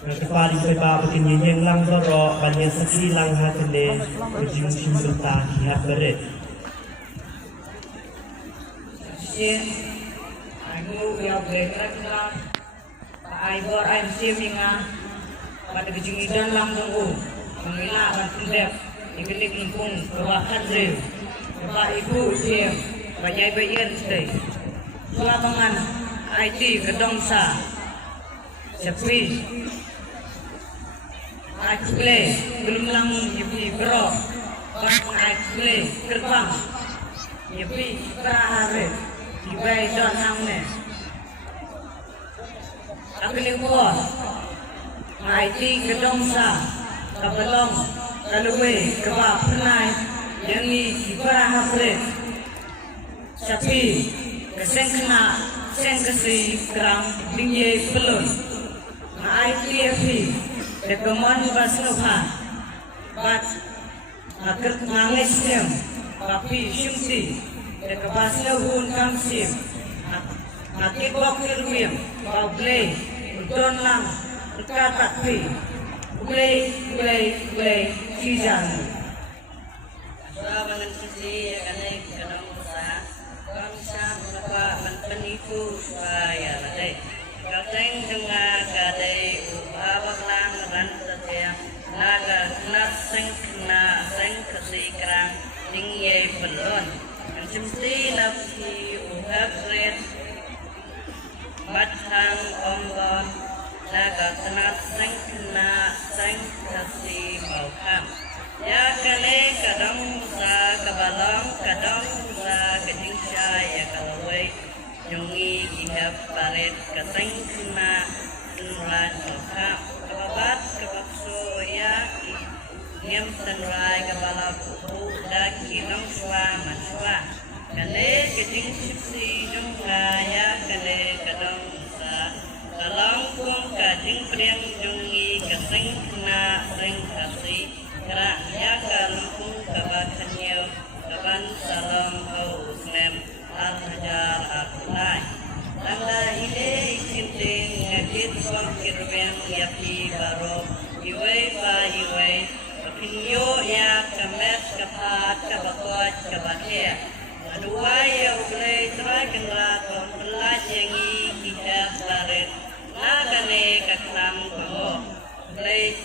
Kepala Iba bikin yang lang doro banyak saksi lang hatene ujung simulta hihat beret. Sin, aku ya bergerak dalam Aibor aim siminga pada kejengidan lang tunggu mengilah akan pendek ikelik impun kebakan rew kepak ibu sim bajai bayan stay sulabangan IT kedongsa sepi Akule belum lang yepi bro bak akule gerbang yepi berahare dibai don hangne akule kuah IT kedongsa kabalong kaluwe kebab penai yang ni berahare sepi kesengkena sengkesi kerang tinggi belum IT Dekeman basnuhan, bat agak ngangisnya, tapi syumsi, dekebasnuhun kamsim, nakik wakil wim, kau blay, udon lang, berkata pi, blay, kijan. Sabangan sisi kanai kadang usaha, bangsa menapa menipu supaya ladai. Kadang dengan kadai ubah dan setiap naga kena seng kesikrang tinggi belon dan semesti nafsi ubah kret batang ombon naga kena seng kesi baukam ya kale kadang sa kabalong kadang sa kedingsya ya kalawai nyungi hingga paret keseng kena senran baukam kebabat kebakso ya diam senrai kepala buku dan kinong swa manswa kale kejing sipsi jungga ya kale kadang sa kalong kung kajing priang jungi keseng kena seng kasi kera ya kalong kung kabakanyo kaban salam hau snem al-hajar al-ulay tanda ide ikinting ngakit kong kirweng yapi baro iway pa iway kapinyo ya kamet kapat kabakot kabakya adua ya uglay try kanra kong pelat yangi kihat baret nakane kaklam pango uglay